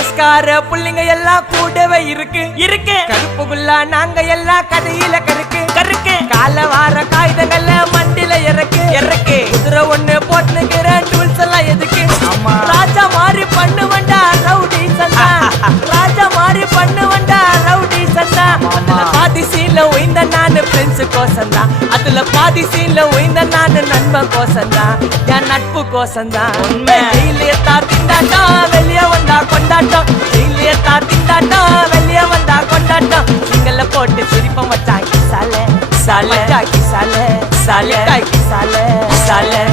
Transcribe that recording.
பேஸ்கார புள்ளிங்க எல்லாம் கூடவே இருக்கு கருப்புக்குள்ள நாங்க எல்லாம் கதையில கருக்கு கால வார காகிதங்கள்ல மண்டில இறக்கு குதிரை ஒண்ணு போட்டுக்கிற டூல்ஸ் எல்லாம் எதுக்கு ராஜா மாதிரி பண்ணுவண்டா ரவுடி சந்தா அதுல பாதி சீன்ல உயிந்த நானு ஃப்ரெண்ட்ஸ் கோசந்தா அதுல பாதி சீன்ல உயிந்த நானு நண்பன் கோசந்தா என் நட்பு கோசந்தா ஜெயிலே திண்டாட்டம் வெளியே வந்தா கொண்டாட்டம் ஜெயிலே திண்டாட்டம் வெளியே வந்தா கொண்டாட்டம் சிங்கல்ல போட்டு சிரிப்ப மச்சாக்கி சாலே சாலே சாலே சாலே சாலே